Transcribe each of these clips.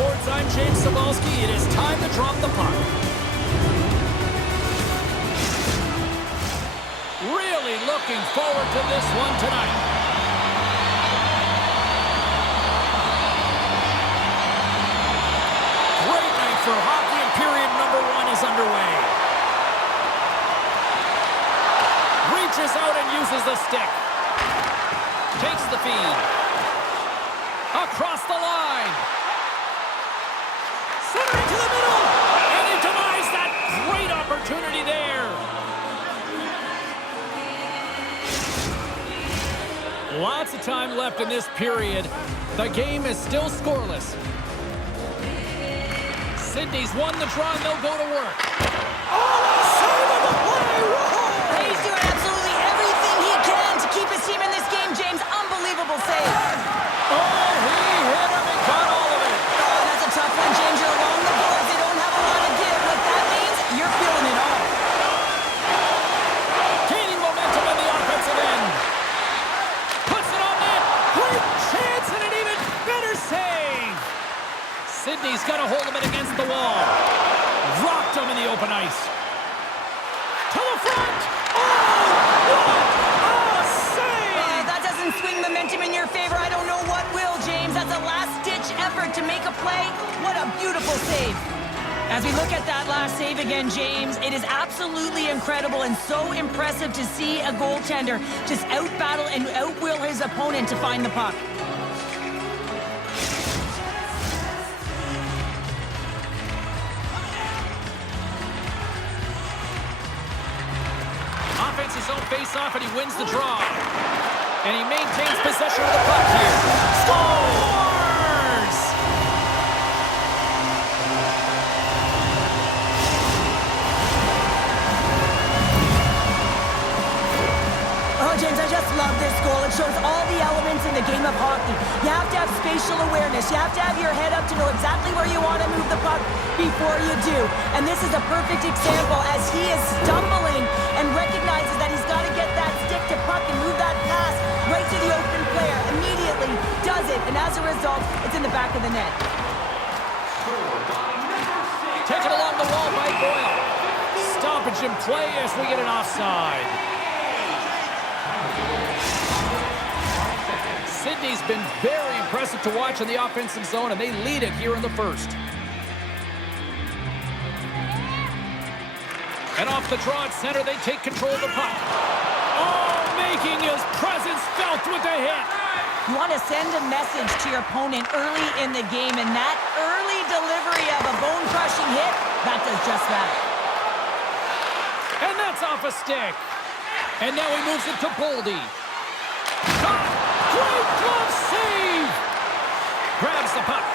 Sports. I'm James Cebulski. It is time to drop the puck. Really looking forward to this one tonight. Great night for hockey, and period number 1 is underway. Reaches out and uses the stick. Takes the feed. Across the line. Centering to the middle. And he denies that great opportunity there. Lots of time left in this period. The game is still scoreless. Sydney's won the draw and they'll go to work. Oh, save of the play! Whoa! He's doing absolutely everything he can to keep his team in this game, James. Unbelievable save. Oh, he hit him and got all of it. Oh, that's a tough one, James. You're along the boards. They don't have a lot to give. What that means, you're feeling it all. Gaining momentum in the offensive end. Puts it on net. Great chance and an even better save. Sydney's got a hold of it against the wall. Rocked him in the open ice. To the front. Oh, what a save! That doesn't swing momentum in your favor. I don't know what will, James. That's a last-ditch effort to make a play. What a beautiful save. As we look at that last save again, James, it is absolutely incredible and so impressive to see a goaltender just out-battle and out-will his opponent to find the puck. Offense his own face-off, and he wins the draw. And he maintains possession of the puck here. Scores! Oh, James, I just love this goal. It shows all the elements in the game of hockey. You have to have spatial awareness. You have to have your head up to know exactly where you want to move the puck before you do. And this is a perfect example as he is stumbling and recognizes that he's got to get that stick to puck and move that pass right to the open player. Immediately does it, and as a result, it's in the back of the net. Taken along the wall by Boyle. Stoppage in play as we get an offside. Sydney's been very impressive to watch in the offensive zone, and they lead it here in the first. And off the draw at center, they take control of the puck. Oh, making his presence felt with the hit. You want to send a message to your opponent early in the game, and that early delivery of a bone-crushing hit, that does just that. And that's off a stick. And now he moves it to Boldy. Great glove save! Grabs the puck.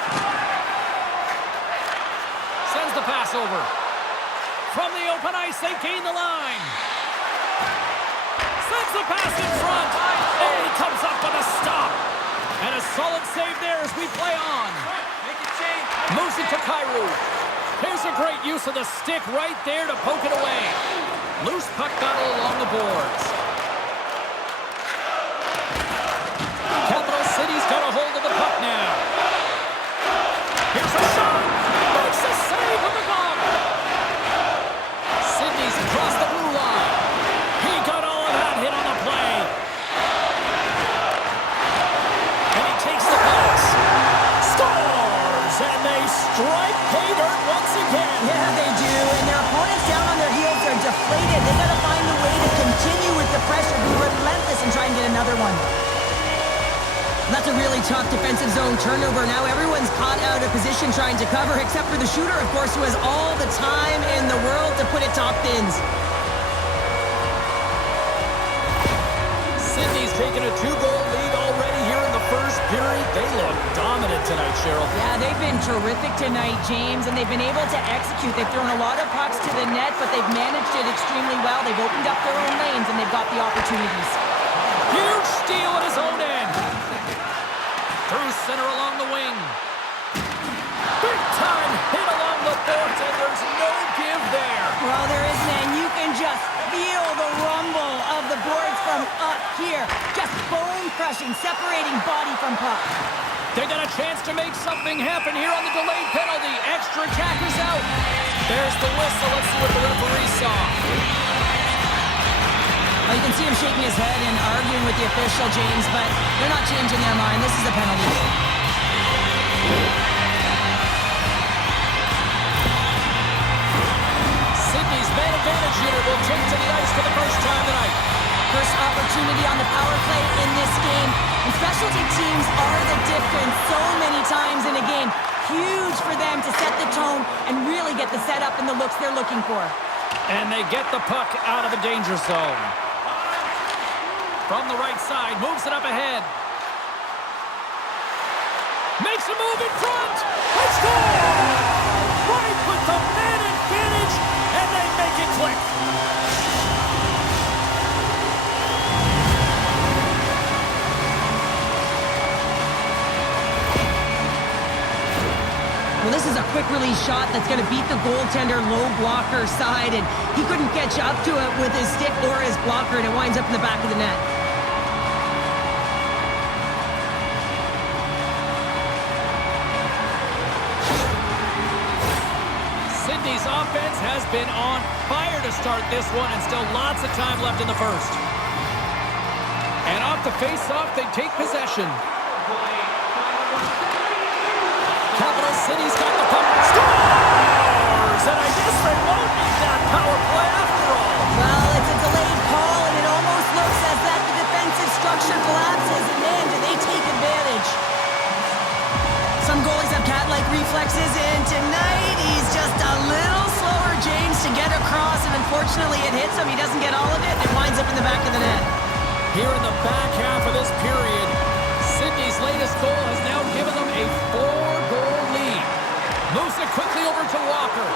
Sends the pass over. From the open ice, they gain the line. Sends the pass in front. Oh, he comes up with a stop. And a solid save there as we play on. Moves it to Kyrou. Here's a great use of the stick right there to poke it away. Loose puck battle along the boards. Capital City's got a hold of the puck now. Here's a shot. Makes a save with the glove. Sydney's across the blue line. He got all of that hit on the play. And he takes the pass. Scores! And they strike pay dirt once again. Yeah, they do. And their opponents down on their heels are deflated. They got to find a way to continue with the pressure, be relentless, and try and get another one. That's a really tough defensive zone turnover. Now everyone's caught out of position trying to cover, except for the shooter, of course, who has all the time in the world to put it top bins. Sydney's taken a 2-goal lead already here in the first period. They look dominant tonight, Cheryl. Yeah, they've been terrific tonight, James, and they've been able to execute. They've thrown a lot of pucks to the net, but they've managed it extremely well. They've opened up their own lanes, and they've got the opportunities. Huge steal at his own end. Through center along the wing. Big time hit along the boards, and there's no give there. Well, there isn't, and you can just feel the rumble of the boards from up here. Just bone-crushing, separating body from puck. They got a chance to make something happen here on the delayed penalty. Extra attackers out. There's the whistle. Let's see what the referee saw. Well, you can see him shaking his head and arguing with the official, James, but they're not changing their mind. This is a penalty. Sydney's man advantage unit will take to the ice for the first time tonight. First opportunity on the power play in this game. And specialty teams are the difference so many times in a game. Huge for them to set the tone and really get the setup and the looks they're looking for. And they get the puck out of the danger zone. From the right side, moves it up ahead. Makes a move in front. Let's go! Right with the man advantage, and they make it click. Well, this is a quick release shot that's going to beat the goaltender low blocker side, and he couldn't catch up to it with his stick or his blocker, and it winds up in the back of the net. Sydney's offense has been on fire to start this one, and still lots of time left in the first. And off the face-off, they take possession. Capital City's got the puck. Scores! And I guess they won't need that power play after all. Well, it's a delayed call, and it almost looks as that the defensive structure collapses, and man, do they take advantage. Some goalies have cat-like reflexes, and tonight he's just a little slower, James, to get across, and unfortunately it hits him. He doesn't get all of it, and it winds up in the back of the net. Here in the back half of this period, Sydney's latest goal has now given them a 4-goal lead. Moves it quickly over to Walker.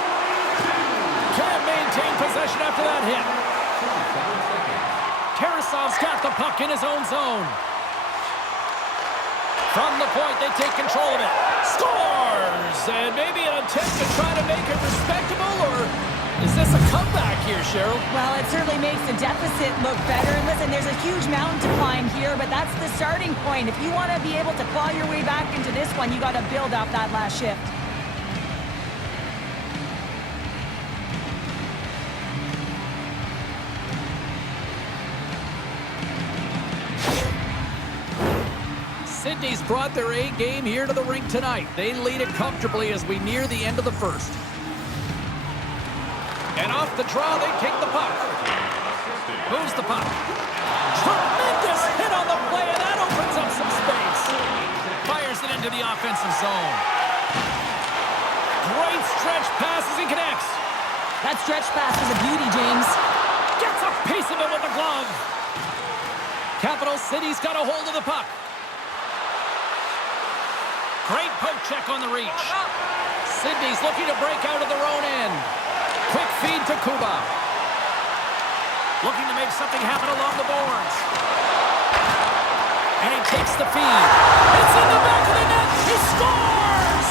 Can't maintain possession after that hit. Tarasov's got the puck in his own zone. From the point, they take control of it. Scores! And maybe an attempt to try to make it respectable, or is this a comeback here, Cheryl? Well, it certainly makes the deficit look better. And listen, there's a huge mountain to climb here, but that's the starting point. If you want to be able to claw your way back into this one, you got to build off that last shift. Sydney's brought their A game here to the rink tonight. They lead it comfortably as we near the end of the first. And off the draw, they take the puck. Moves the puck. Tremendous hit on the play, and that opens up some space. Fires it into the offensive zone. Great stretch passes and connects. That stretch pass was a beauty, James. Gets a piece of it with the glove. Capital City's got a hold of the puck. Great poke check on the reach. Sydney's looking to break out of their own end. Quick feed to Kuba. Looking to make something happen along the boards. And he takes the feed. It's in the back of the net. He scores!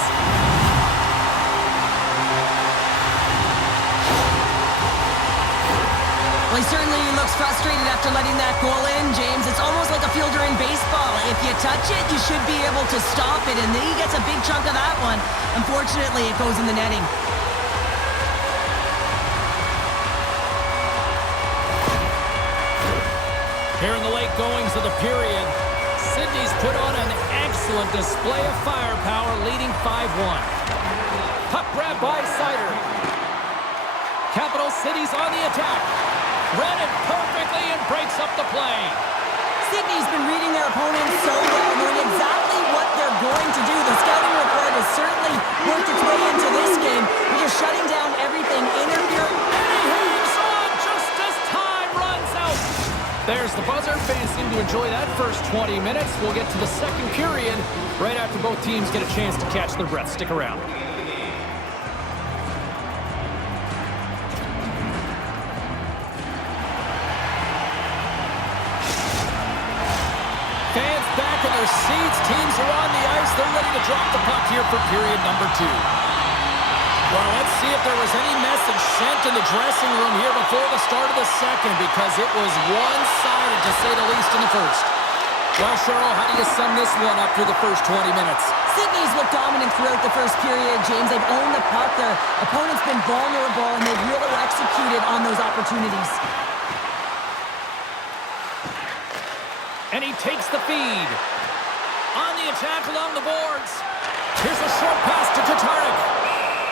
Well, he certainly looks frustrated after letting that goal in, James. It's almost like a fielder in baseball. If you touch it, you should be able to stop it, and then he gets a big chunk of that one. Unfortunately, it goes in the netting. Here in the late goings of the period, Sydney's put on an excellent display of firepower, leading 5-1. Puck grab by Sider. Capital City's on the attack. Read it perfectly and breaks up the play. Sydney's been reading their opponents so well, knowing exactly what they're going to do. The scouting report has certainly worked its way into this game. They're just shutting down everything, interfering. And he hangs on just as time runs out. There's the buzzer. Fans seem to enjoy that first 20 minutes. We'll get to the second period right after both teams get a chance to catch their breath. Stick around. Fans back in their seats. Teams are on the ice. They're ready to drop the puck here for period number 2. Well, let's see if there was any message sent in the dressing room here before the start of the second, because it was one-sided, to say the least, in the first. Well, Cheryl, how do you sum this one up through the first 20 minutes? Sydney's looked dominant throughout the first period, James. They've owned the puck. Their opponent's been vulnerable, and they've really executed on those opportunities. And he takes the feed. On the attack along the boards. Here's a short pass to Tatarnik.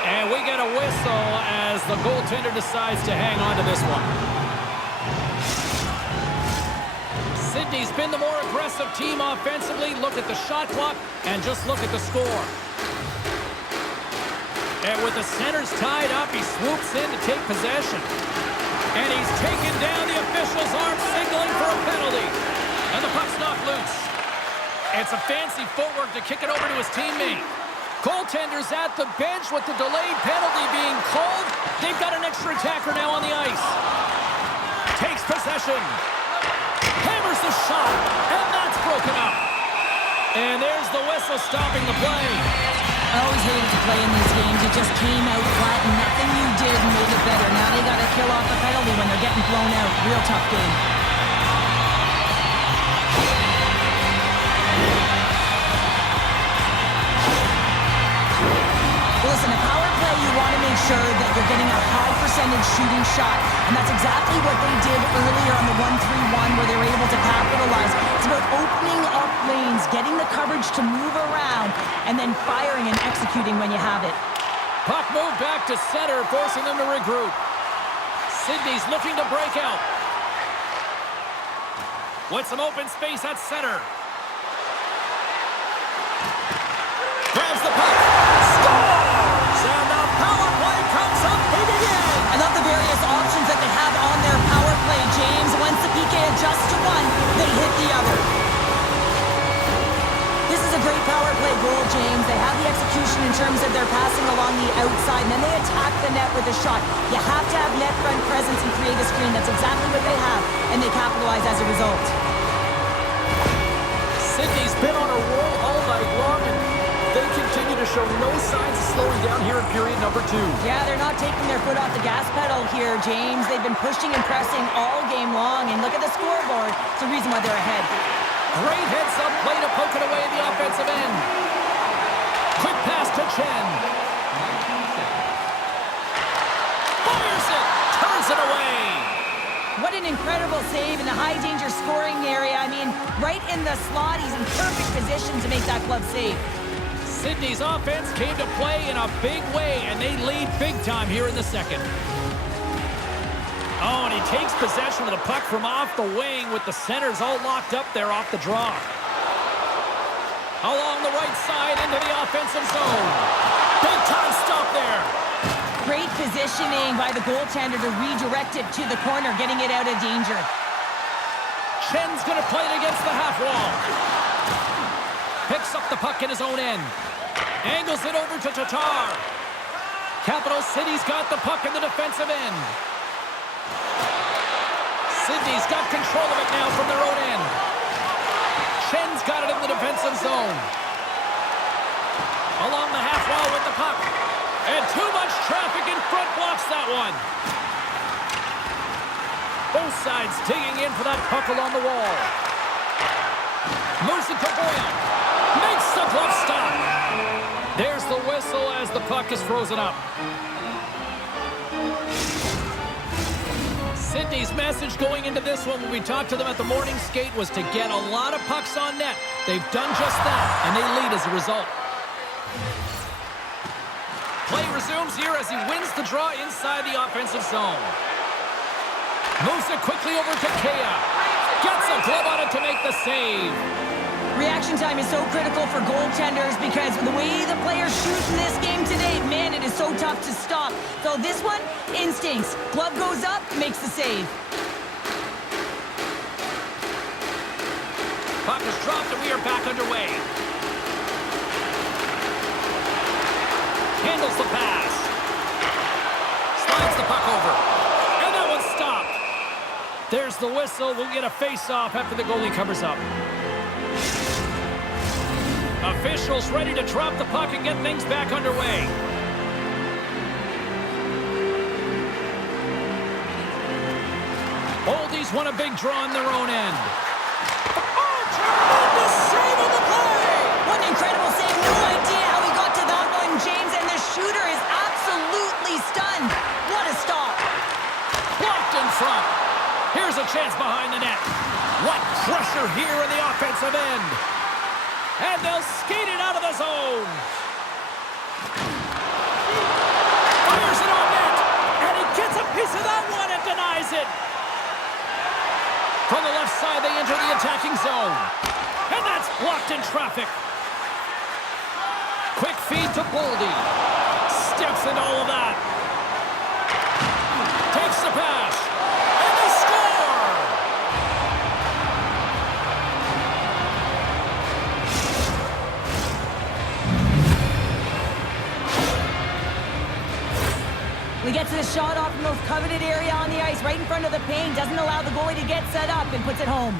And we get a whistle as the goaltender decides to hang on to this one. Sydney's been the more aggressive team offensively. Look at the shot clock and just look at the score. And with the centers tied up, he swoops in to take possession. And he's taken down the official's arm, signaling for a penalty. And the puck's knocked loose. It's a fancy footwork to kick it over to his teammate. Goaltender's at the bench with the delayed penalty being called. They've got an extra attacker now on the ice. Takes possession. Hammers the shot, and that's broken up. And there's the whistle stopping the play. I always hated to play in these games. It just came out flat, and nothing you did made it better. Now they got to kill off the penalty when they're getting blown out. Real tough game. Listen, a power play, you want to make sure that you're getting a high percentage shooting shot. And that's exactly what they did earlier on the 1-3-1 where they were able to capitalize. It's about opening up lanes, getting the coverage to move around, and then firing and executing when you have it. Puck moved back to center, forcing them to regroup. Sydney's looking to break out. With some open space at center. Grabs the puck. Scores! And the power play comes up big again. I love the various options that they have on their power play, James. Once the PK adjusts to one, they hit the other. This is a great power play goal, James. They have the execution in terms of their passing along the outside, and then they attack the net with a shot. You have to have net front presence and create a screen. That's exactly what they have, and they capitalize as a result. Sydney's been on a roll all night long, and they continue to show no signs of slowing down here in period number 2. Yeah, they're not taking their foot off the gas pedal here, James. They've been pushing and pressing all game long, and look at the scoreboard. It's the reason why they're ahead. Great heads-up play to poke it away at the offensive end. Quick pass to Chen. Fires it! Turns it away! What an incredible save in the high-danger scoring area. I mean, right in the slot. He's in perfect position to make that glove save. Sydney's offense came to play in a big way, and they lead big time here in the second. Oh, and he takes possession of the puck from off the wing with the centers all locked up there off the draw. Along the right side into the offensive zone. Big time stop there. Great positioning by the goaltender to redirect it to the corner, getting it out of danger. Chen's going to play it against the half wall. Picks up the puck in his own end. Angles it over to Tatar. Capital City's got the puck in the defensive end. Sydney's got control of it now from their own end. Chen's got it in the defensive zone. Along the half wall with the puck. And too much traffic in front blocks that one. Both sides digging in for that puck along the wall. Moves it to Boyle. Makes the glove stop. There's the whistle as the puck is frozen up. Sydney's message going into this one when we talked to them at the morning skate was to get a lot of pucks on net. They've done just that, and they lead as a result. Play resumes here as he wins the draw inside the offensive zone. Moves it quickly over to Kea. Gets a glove on it to make the save. Reaction time is so critical for goaltenders because the way the players shoot in this game today, man, it is so tough to stop. So this one, instincts. Glove goes up, makes the save. Puck is dropped and we are back underway. Handles the pass. Slides the puck over. And that one's stopped. There's the whistle. We'll get a face-off after the goalie covers up. Officials ready to drop the puck and get things back underway. Oldies won a big draw on their own end. Oh, pressure here in the offensive end. And they'll skate it out of the zone. Fires it on net. And he gets a piece of that one and denies it. From the left side, they enter the attacking zone. And that's blocked in traffic. Quick feed to Boldy. Steps into all of that. Takes the pass. And they score! He gets his shot off the most coveted area on the ice, right in front of the paint. Doesn't allow the goalie to get set up and puts it home.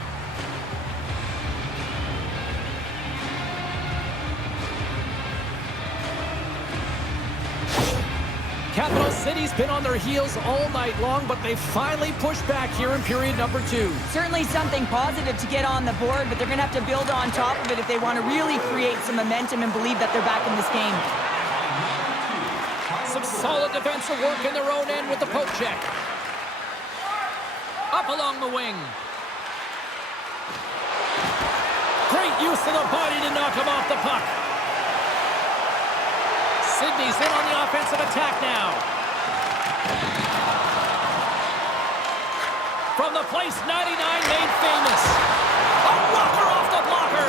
Capital City's been on their heels all night long, but they finally pushed back here in period number 2. Certainly something positive to get on the board, but they're going to have to build on top of it if they want to really create some momentum and believe that they're back in this game. Some solid defensive work in their own end with the poke check. Up along the wing. Great use of the body to knock him off the puck. Sydney's in on the offensive attack now. From the place 99 made famous. A rocker off the blocker.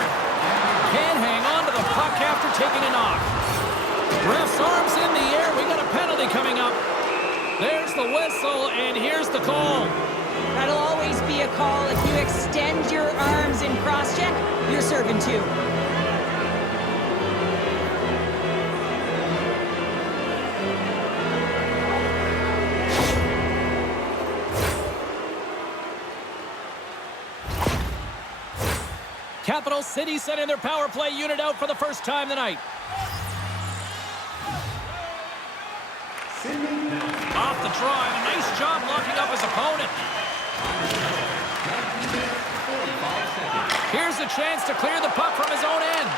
Can't hang on to the puck after taking a knock. Ref's arms in the air. We got a penalty coming up. There's the whistle, and here's the call. That'll always be a call. If you extend your arms in cross-check, you're serving two. Capital City sending their power play unit out for the first time tonight. Off the draw, and a nice job locking up his opponent. Here's a chance to clear the puck from his own end.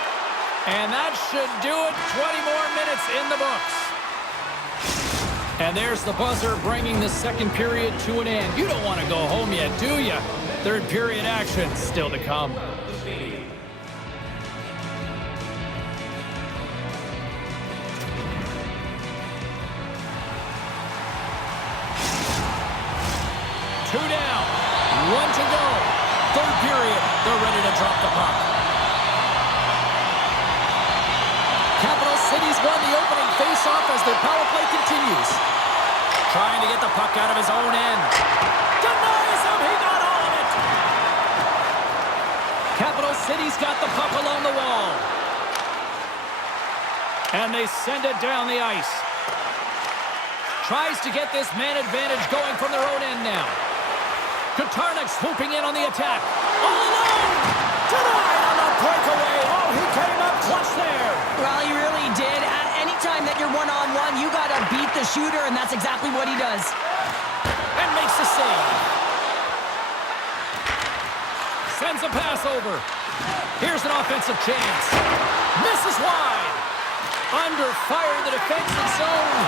And that should do it. 20 more minutes in the books. And there's the buzzer bringing the second period to an end. You don't want to go home yet, do you? Third period action still to come. Two down, one to go. Third period, they're ready to drop the puck. Capital City's won the opening face-off as their power play continues. Trying to get the puck out of his own end. Denies him, he got all of it. Capital City's got the puck along the wall. And they send it down the ice. Tries to get this man advantage going from their own end now. Katarnik swooping in on the attack. All alone! Denied on the breakaway. Oh, he came up clutch there. Well, he really did. At any time that you're one-on-one, you got to beat the shooter, and that's exactly what he does. And makes the save. Sends a pass over. Here's an offensive chance. Misses wide. Under fire in the defensive zone.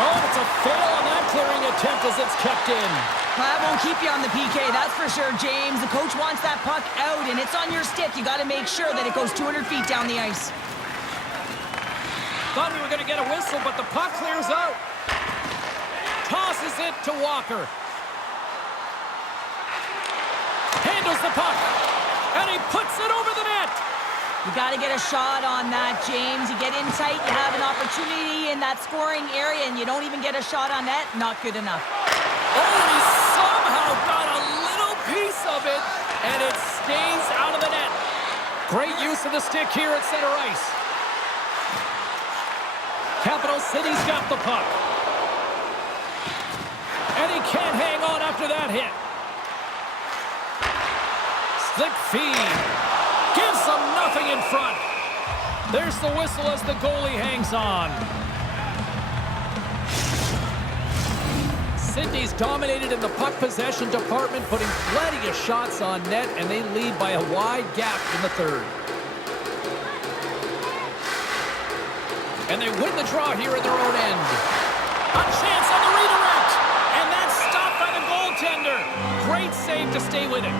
Oh, it's a fail on that clearing attempt as it's kept in. Well, that won't keep you on the PK, that's for sure, James. The coach wants that puck out, and it's on your stick. You got to make sure that it goes 200 feet down the ice. Thought we were going to get a whistle, but the puck clears out. Tosses it to Walker. Handles the puck, and he puts it over the net. You got to get a shot on that, James. You get in tight, you have an opportunity in that scoring area, and you don't even get a shot on that. Not good enough. Oh, he somehow got a little piece of it, and it stays out of the net. Great use of the stick here at center ice. Capital City's got the puck. And he can't hang on after that hit. Slick feed. Gives them nothing in front. There's the whistle as the goalie hangs on. Sydney's dominated in the puck possession department, putting plenty of shots on net, and they lead by a wide gap in the third. And they win the draw here in their own end. A chance on the redirect, and that's stopped by the goaltender. Great save to stay with it.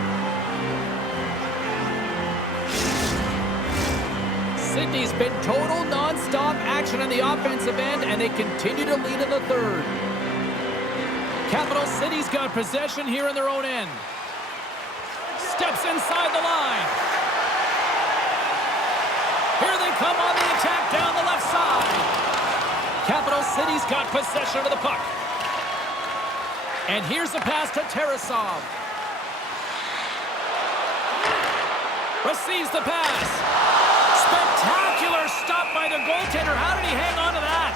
Sydney's been total non-stop action on the offensive end, and they continue to lead in the third. Capital City's got possession here in their own end. Steps inside the line. Here they come on the attack down the left side. Capital City's got possession of the puck. And here's the pass to Tarasov. Receives the pass. Spectacular stop by the goaltender. How did he hang on to that?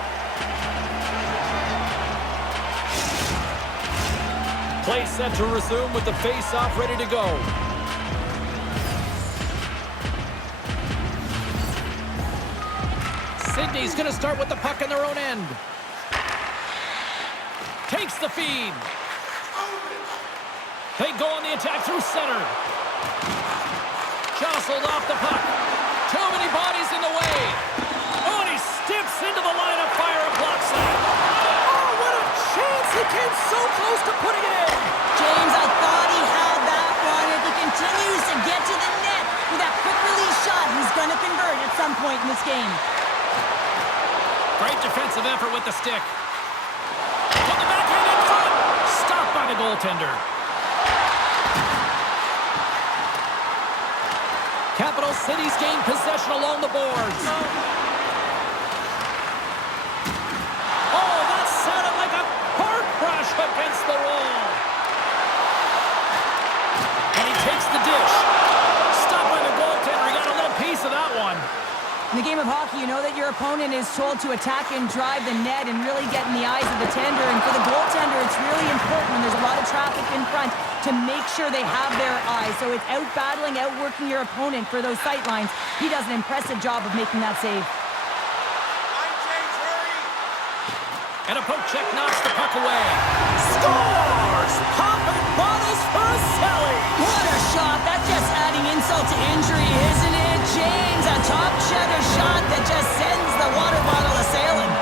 Play set to resume with the face-off ready to go. Sydney's going to start with the puck in their own end. Takes the feed. They go on the attack through center. Jostled off the puck. Too many bodies in the way. Oh, and he steps into the line of fire and blocks that. Oh, what a chance. He came so close to putting it in. James, I thought he had that one. If he continues to get to the net with that quick release shot, he's going to convert at some point in this game. Great defensive effort with the stick. Put the backhand in front. Stopped by the goaltender. Capital City's gained possession along the boards. Oh, that sounded like a car crash against the wall. And he takes the dish. Stopped by the goaltender. He got a little piece of that one. In the game of hockey, you know that your opponent is told to attack and drive the net and really get in the eyes of the tender. And for the goaltender, it's really important when there's a lot of traffic in front to make sure they have their eyes. So it's out-battling, outworking your opponent for those sight lines. He does an impressive job of making that save. And a poke check knocks the puck away. Scores! Popping bottles for a Sally! What a shot! That's just adding insult to injury, isn't it, James? A top cheddar shot that just sends the water bottle a-sailing.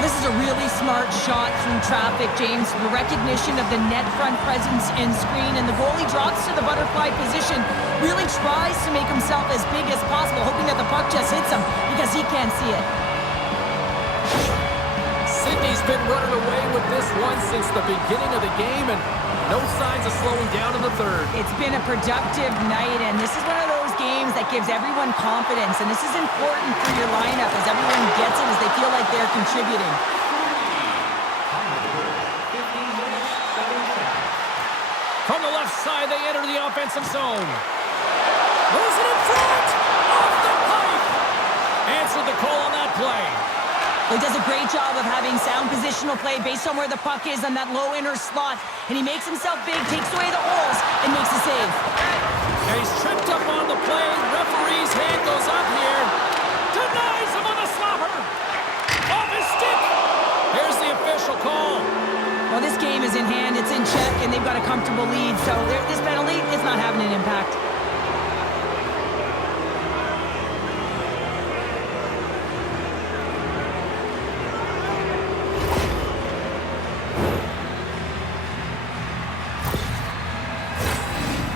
Well, this is a really smart shot through traffic, James. The recognition of the net front presence and screen, and the goalie drops to the butterfly position, really tries to make himself as big as possible, hoping that the puck just hits him because he can't see it. Sydney's been running away with this one since the beginning of the game, and no signs of slowing down in the third. It's been a productive night, and this is one of those games that gives everyone confidence, and this is important for your lineup as everyone gets it, as they feel like they're contributing. From the left side, they enter the offensive zone. Moves it in front! Off the pipe! Answered the call on that play. He does a great job of having sound positional play based on where the puck is on that low inner slot. And he makes himself big, takes away the holes, and makes a save. And he's tripped up on the play. Referee's hand goes up here. Denies him on the slapper. Off his stick. Here's the official call. Well, this game is in hand, it's in check, and they've got a comfortable lead. So this penalty is not having an impact.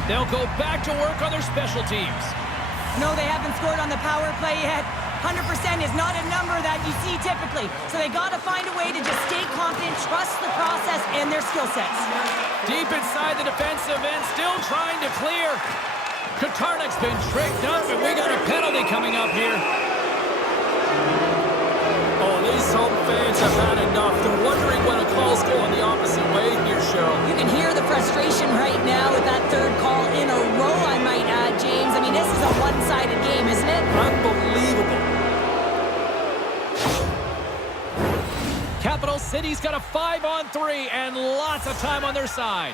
They'll go back to work on their special teams. No, they haven't scored on the power play yet. 100% is not a number that you see typically. So they got to find a way to just stay confident, trust the process and their skill sets. Deep inside the defensive end, still trying to clear. Katarnik's been tricked up, and we got a penalty coming up here. Oh, these home fans have had enough. They're wondering when a call's going the opposite way here, Cheryl. You can hear the frustration right now with that third call in a row, I might add, James. I mean, this is a one-sided game, isn't it? Unbelievable. Capital City's got a 5-on-3 and lots of time on their side.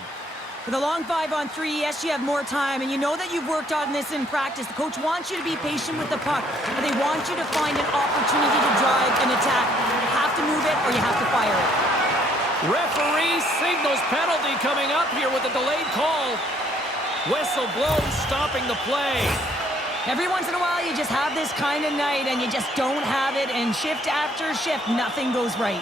For the long 5-on-3, yes, you have more time, and you know that you've worked on this in practice. The coach wants you to be patient with the puck, but they want you to find an opportunity to drive and attack. You have to move it or you have to fire it. Referee signals penalty coming up here with a delayed call. Whistle blown, stopping the play. Every once in a while, you just have this kind of night, and you just don't have it, and shift after shift, nothing goes right.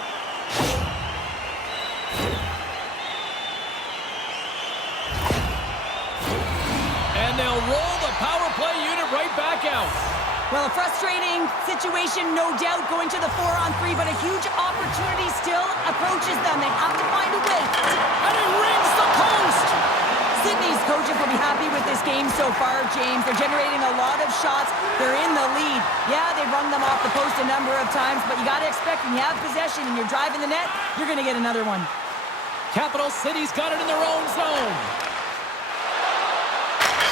And they'll roll the power play unit right back out. Well, a frustrating situation, no doubt, going to the 4-on-3, but a huge opportunity still approaches them. They have to find a way. And he rings the post! Sydney's coaches will be happy with this game so far, James. They're generating a lot of shots. They're in the lead. Yeah, they've rung them off the post a number of times, but you got to expect when you have possession and you're driving the net, you're going to get another one. Capital City's got it in their own zone.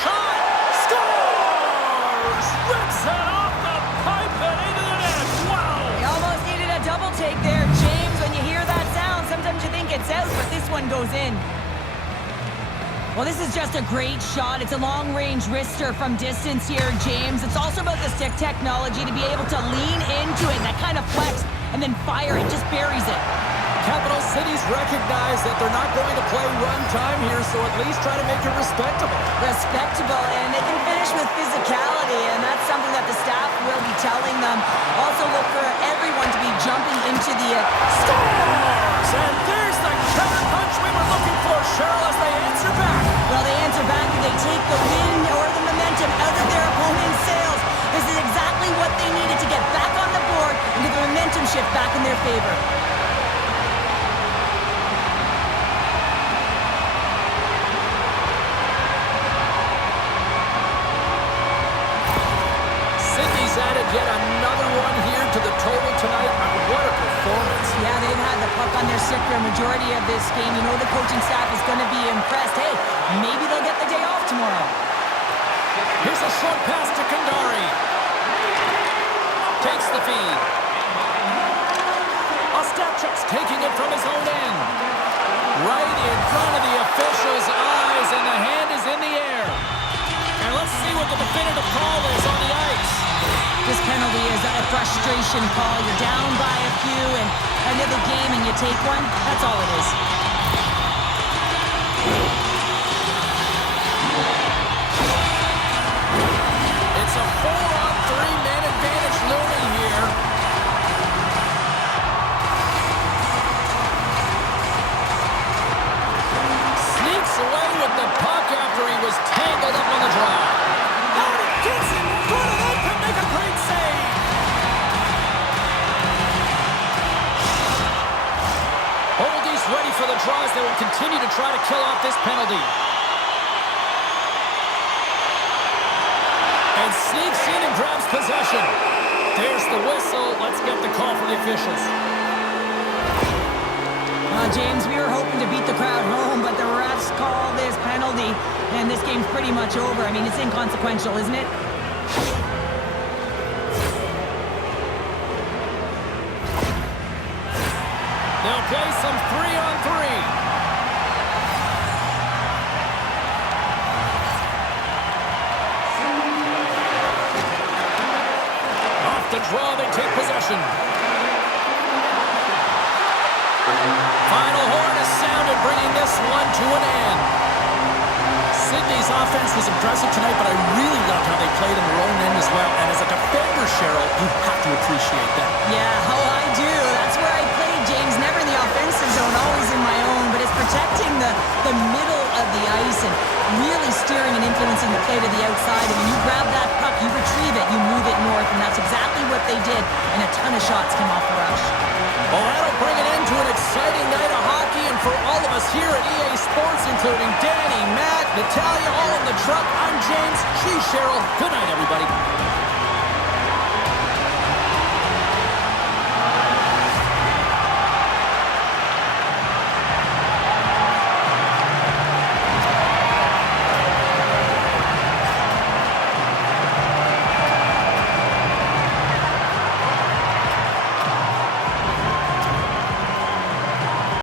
Shot! Scores! Rips it off the pipe and into the net. Wow! They almost needed a double take there, James. When you hear that sound, sometimes you think it's out, but this one goes in. Well, this is just a great shot. It's a long-range wrister from distance here, James. It's also about the stick technology to be able to lean into it, that kind of flex, and then fire it, just buries it. Capital Cities recognize that they're not going to play run time here, so at least try to make it respectable. Respectable, and they can finish with physicality, and that's something that the staff will be telling them. Also look for everyone to be jumping into the... Scores! And there's the counter punch we were looking for, Cheryl, as they answer back. Well, they answer back and they take the wind or the momentum out of their opponent's sails. This is exactly what they needed to get back on the board and get the momentum shift back in their favor. Sydney's added yet another one here to the total tonight. What a performance. Yeah, they've had the puck on their stick for a majority of this game. You know the coaching staff is going to be impressed. Hey, maybe they'll get the day off tomorrow. Here's a short pass to Kandari. Takes the feed. Ostapchuk's taking it from his own end. Right in front of the official's eyes, and the hand is in the air. And let's see what the definitive call is on the ice. This penalty is a frustration call. You're down by a few and end of the game and you take one. That's all it is. It's a 4-on-3 man advantage looming here. Sneaks away with the puck after he was tangled up on the draw. Out it gets in front of that to make a great save. Oldie's ready for the draws. They will continue to try to kill off this penalty. And sneaks in and grabs possession. There's the whistle. Let's get the call from the officials. James, we were hoping to beat the crowd home, but the refs call this penalty, and this game's pretty much over. I mean, it's inconsequential, isn't it? They'll play some 3-on-3. Off the draw, they take possession. Final horn is sounded, bringing this one to an end. Sydney's offense was impressive tonight, but I really loved how they played in their own end as well. And as a defender, Cheryl, you have to appreciate that. Yeah, oh, I do. That's where I played, James. Never in the offensive zone, always in my own. But it's protecting the middle of the ice and really steering and influencing the play to the outside. And when you grab that puck, you retrieve it, you move it north. And that's exactly what they did. And a ton of shots came off the rush. Well, that'll bring an end to an exciting night of hockey. And for all of us here at EA Sports, including Danny, Matt, Natalia, all in the truck, I'm James. She's Cheryl. Good night, everybody.